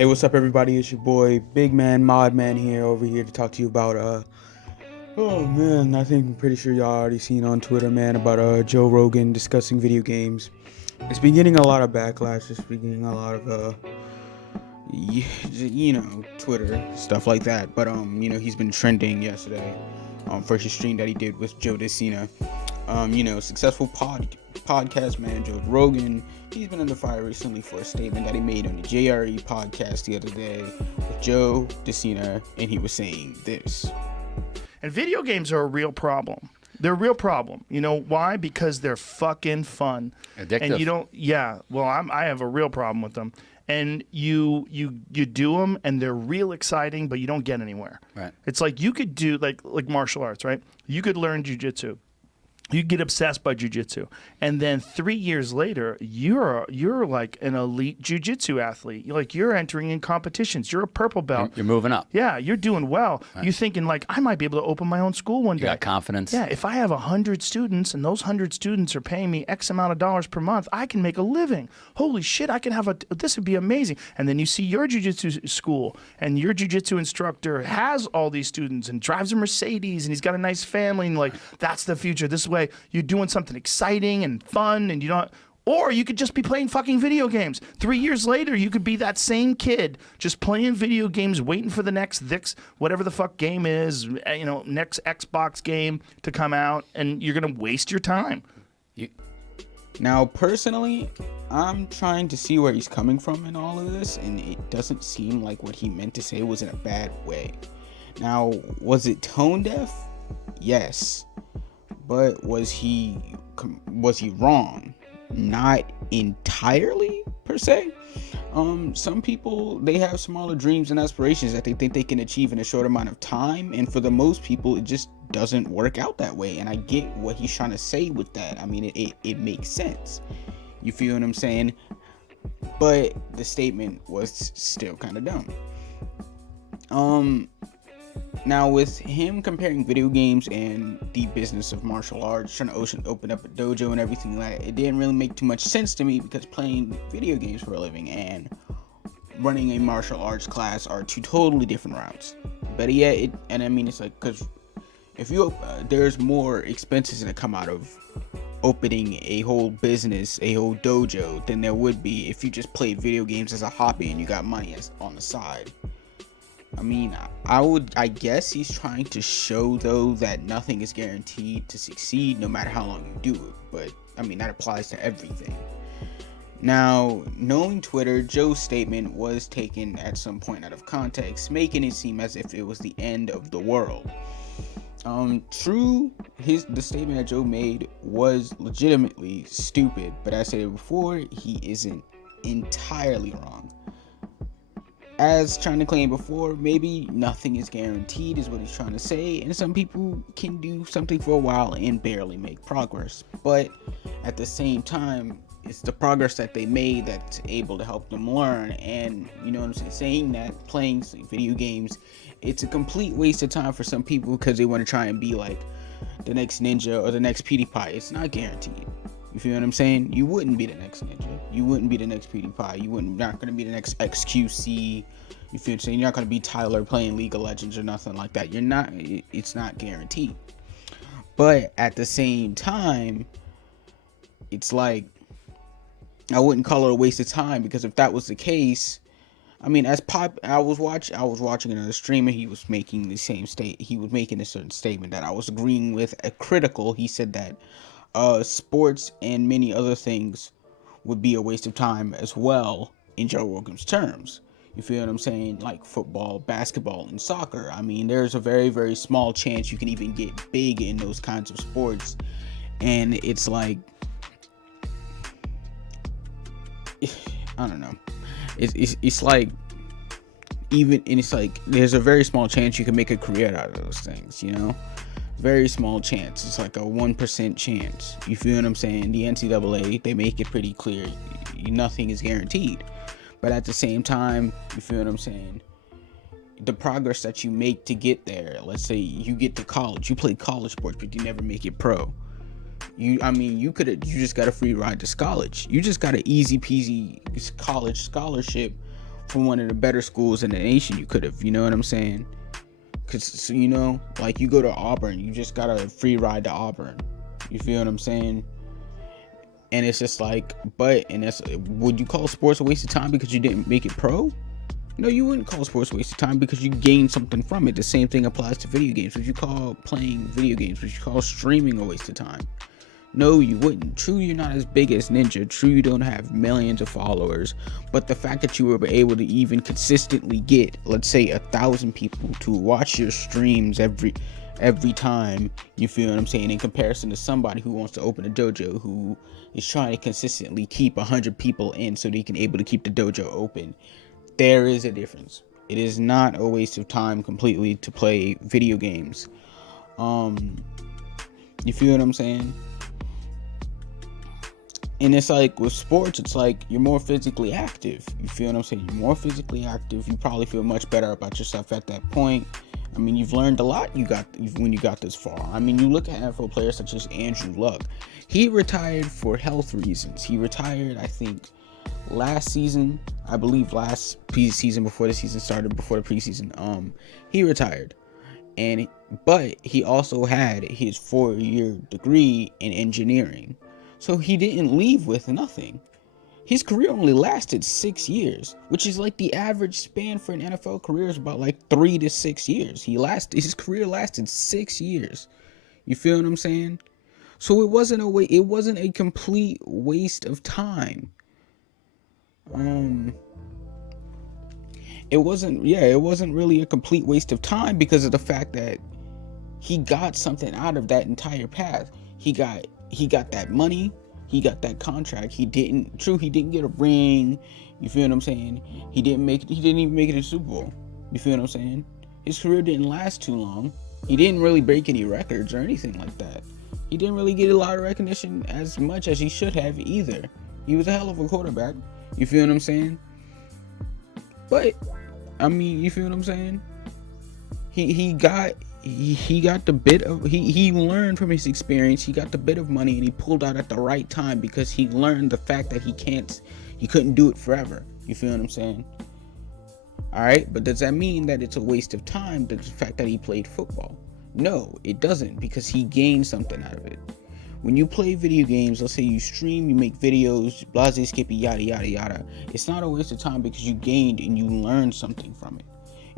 Hey, what's up, everybody? It's your boy, Big Man, Mod Man here, over here to talk to you about, oh man, I think I'm pretty sure y'all already seen on Twitter, man, about, Joe Rogan discussing video games. It's been getting a lot of backlash, it's been getting a lot of, Twitter, stuff like that, but, he's been trending yesterday, for his stream that he did with Joe Decina. Successful podcast man, Joe Rogan. He's been under fire recently for a statement that he made on the JRE podcast the other day with Joe Decina, and he was saying this. And video games are a real problem. They're a real problem. You know why? Because they're fucking fun. Addictive. And you don't. Yeah. Well, I have a real problem with them. And you do them, and they're real exciting, but you don't get anywhere. Right. It's like you could do like martial arts, right? You could learn jujitsu. You get obsessed by jiu-jitsu, and then 3 years later, you're like an elite jiu-jitsu athlete. You're entering in competitions. You're a purple belt. You're moving up. Yeah, you're doing well. Right. You're thinking like, I might be able to open my own school one day. You got confidence. Yeah, if I have 100 students and those 100 students are paying me X amount of dollars per month, I can make a living. Holy shit, I can have this would be amazing. And then you see your jiu-jitsu school, and your jiu-jitsu instructor has all these students and drives a Mercedes, and he's got a nice family, and like, that's the future. This way you're doing something exciting and fun, and you don't. Or you could just be playing fucking video games. 3 years later, you could be that same kid just playing video games, waiting for the next whatever the fuck game is, next Xbox game to come out, and you're gonna waste your time. Now, personally, I'm trying to see where he's coming from in all of this, and it doesn't seem like what he meant to say was in a bad way. Now, was it tone deaf? Yes. But was he wrong? Not entirely, per se. Some people, they have smaller dreams and aspirations that they think they can achieve in a short amount of time, and for the most people, it just doesn't work out that way. And I get what he's trying to say with that. I mean, it makes sense. You feel what I'm saying? But the statement was still kind of dumb. Now, with him comparing video games and the business of martial arts, trying to open up a dojo and everything like that, it didn't really make too much sense to me, because playing video games for a living and running a martial arts class are two totally different routes. Better yet, it's like, because if you there's more expenses that come out of opening a whole business, a whole dojo, than there would be if you just played video games as a hobby and you got money on the side. I mean, I guess he's trying to show, though, that nothing is guaranteed to succeed no matter how long you do it. But, I mean, that applies to everything. Now, knowing Twitter, Joe's statement was taken at some point out of context, making it seem as if it was the end of the world. True, the statement that Joe made was legitimately stupid, but as I said before, he isn't entirely wrong. As trying to claim before, maybe nothing is guaranteed is what he's trying to say, and some people can do something for a while and barely make progress. But at the same time, it's the progress that they made that's able to help them learn. And you know what I'm saying that playing video games, it's a complete waste of time for some people because they want to try and be like the next Ninja or the next PewDiePie. It's not guaranteed. You feel what I'm saying? You wouldn't be the next Ninja. You wouldn't be the next PewDiePie. Not going to be the next XQC. You feel what I'm saying? You're not going to be Tyler playing League of Legends or nothing like that. You're not. It's not guaranteed. But at the same time, it's like, I wouldn't call it a waste of time, because if that was the case, I mean, I was watching another streamer. He was making the same He was making a certain statement that I was agreeing with. Critical. He said that sports and many other things would be a waste of time as well in Joe Rogan's terms. You feel what I'm saying? Like football, basketball, and soccer. I mean, there's a very, very small chance you can even get big in those kinds of sports. And it's like, I don't know. It's like, it's like there's a very small chance you can make a career out of those things, you know? Very small chance. It's like a 1% chance. You feel what I'm saying? The NCAA, they make it pretty clear nothing is guaranteed. But at the same time, you feel what I'm saying? The progress that you make to get there. Let's say you get to college. You play college sports, but you never make it pro. You just got a free ride to college. You just got an easy peasy college scholarship from one of the better schools in the nation. You could have, you know what I'm saying? Because, you know, like you go to Auburn, you just got a free ride to Auburn. You feel what I'm saying? And it's just like, and that's, would you call sports a waste of time because you didn't make it pro? No, you wouldn't call sports a waste of time because you gained something from it. The same thing applies to video games. Would you call playing video games, would you call streaming a waste of time? No, you wouldn't. True, you're not as big as Ninja. True, you don't have millions of followers. But the fact that you were able to even consistently get, let's say, 1,000 people to watch your streams every time, you feel what I'm saying, in comparison to somebody who wants to open a dojo, who is trying to consistently keep 100 people in so they can able to keep the dojo open. There is a difference. It is not a waste of time completely to play video games. You feel what I'm saying? And it's like with sports, it's like you're more physically active. You feel what I'm saying? You're more physically active. You probably feel much better about yourself at that point. I mean, you've learned a lot when you got this far. I mean, you look at NFL players such as Andrew Luck. He retired for health reasons. He retired, I think, last season. I believe last season before the season started, before the preseason. He retired, but he also had his 4-year degree in engineering. So he didn't leave with nothing. His career only lasted 6 years, which is like the average span for an NFL career is about like 3 to 6 years. His career lasted 6 years. You feel what I'm saying? So it wasn't a complete waste of time. It wasn't really a complete waste of time because of the fact that he got something out of that entire path. He got that money, he got that contract. He didn't get a ring. You feel what I'm saying? He didn't even make it to Super Bowl. You feel what I'm saying? His career didn't last too long. He didn't really break any records or anything like that. He didn't really get a lot of recognition as much as he should have either. He was a hell of a quarterback. You feel what I'm saying? But I mean, you feel what I'm saying? He got the bit of he learned from his experience. He got the bit of money and he pulled out at the right time because he learned the fact that he couldn't do it forever. You feel what I'm saying? All right, but does that mean that it's a waste of time, the fact that he played football? No, it doesn't, because he gained something out of it. When you play video games, let's say you stream, you make videos, blase skippy, yada yada yada, it's not a waste of time because you gained and you learned something from it.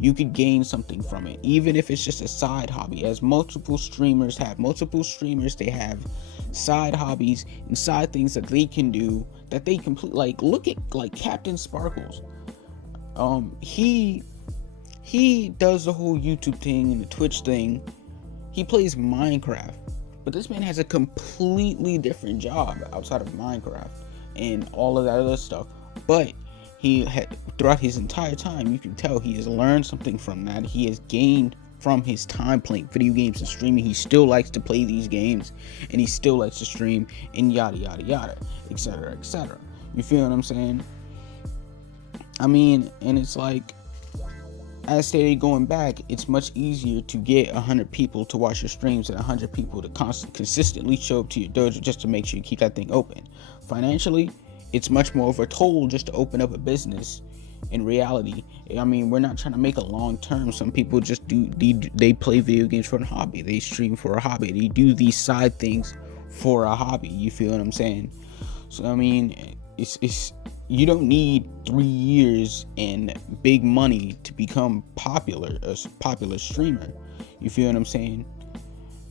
You could gain something from it, even if it's just a side hobby. As multiple streamers, they have side hobbies and side things that they can do that they complete. Like, look at like Captain Sparkles. He does the whole YouTube thing and the Twitch thing. He plays Minecraft, but this man has a completely different job outside of Minecraft and all of that other stuff. But throughout his entire time, you can tell he has learned something from that. He has gained from his time playing video games and streaming. He still likes to play these games and he still likes to stream and yada yada yada, etc., etc. You feel what I'm saying? I mean, and it's like, as stated going back, it's much easier to get 100 people to watch your streams than 100 people to consistently show up to your dojo just to make sure you keep that thing open. Financially, it's much more of a toll just to open up a business. In reality, I mean, we're not trying to make a long term. Some people just they play video games for a hobby. They stream for a hobby. They do these side things for a hobby. You feel what I'm saying? So I mean, it's you don't need 3 years and big money to become a popular streamer. You feel what I'm saying?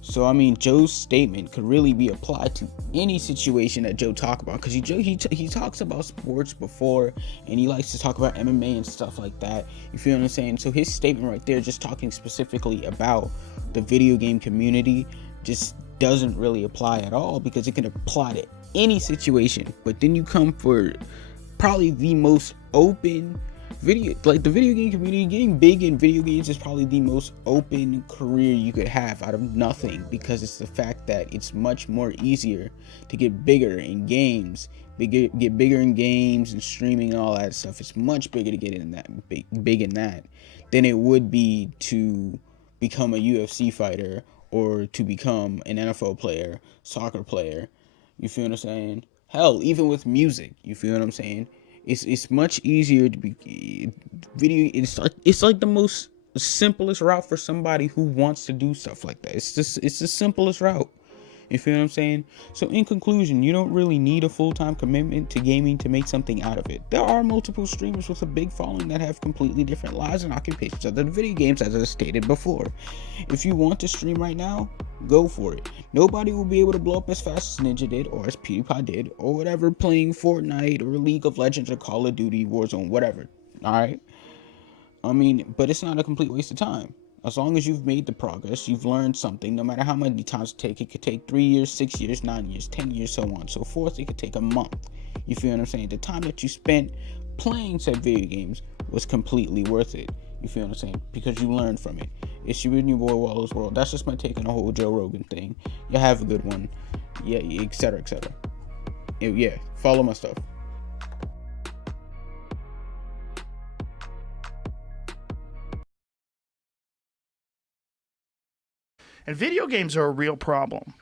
So I mean, Joe's statement could really be applied to any situation that Joe talk about, because he talks about sports before, and he likes to talk about MMA and stuff like that. You feel what I'm saying? So his statement right there, just talking specifically about the video game community, just doesn't really apply at all, because it can apply to any situation. But then you come for probably the most open the video game community. Getting big in video games is probably the most open career you could have out of nothing, because it's the fact that it's much more easier to get bigger in games, get bigger in games and streaming and all that stuff. It's much bigger to get in that big in that than it would be to become a UFC fighter or to become an NFL player, soccer player. You feel what I'm saying? Hell, even with music, you feel what I'm saying? It's much easier to be video. It's like the most simplest route for somebody who wants to do stuff like that. It's the simplest route. You feel what I'm saying? So in conclusion, you don't really need a full-time commitment to gaming to make something out of it. There are multiple streamers with a big following that have completely different lives and occupations other than video games, as I stated before. If you want to stream right now, go for it. Nobody will be able to blow up as fast as Ninja did, or as PewDiePie did, or whatever, playing Fortnite or League of Legends or Call of Duty, Warzone, whatever. Alright? I mean, but it's not a complete waste of time. As long as you've made the progress, you've learned something, no matter how many times it takes. It could take 3 years, 6 years, 9 years, 10 years, so on and so forth. It could take a month. You feel what I'm saying? The time that you spent playing said video games was completely worth it. You feel what I'm saying? Because you learned from it. It's your new boy Wallows World. That's just my take on the whole Joe Rogan thing. You have a good one. Yeah, etc., etc. Yeah, follow my stuff. And video games are a real problem.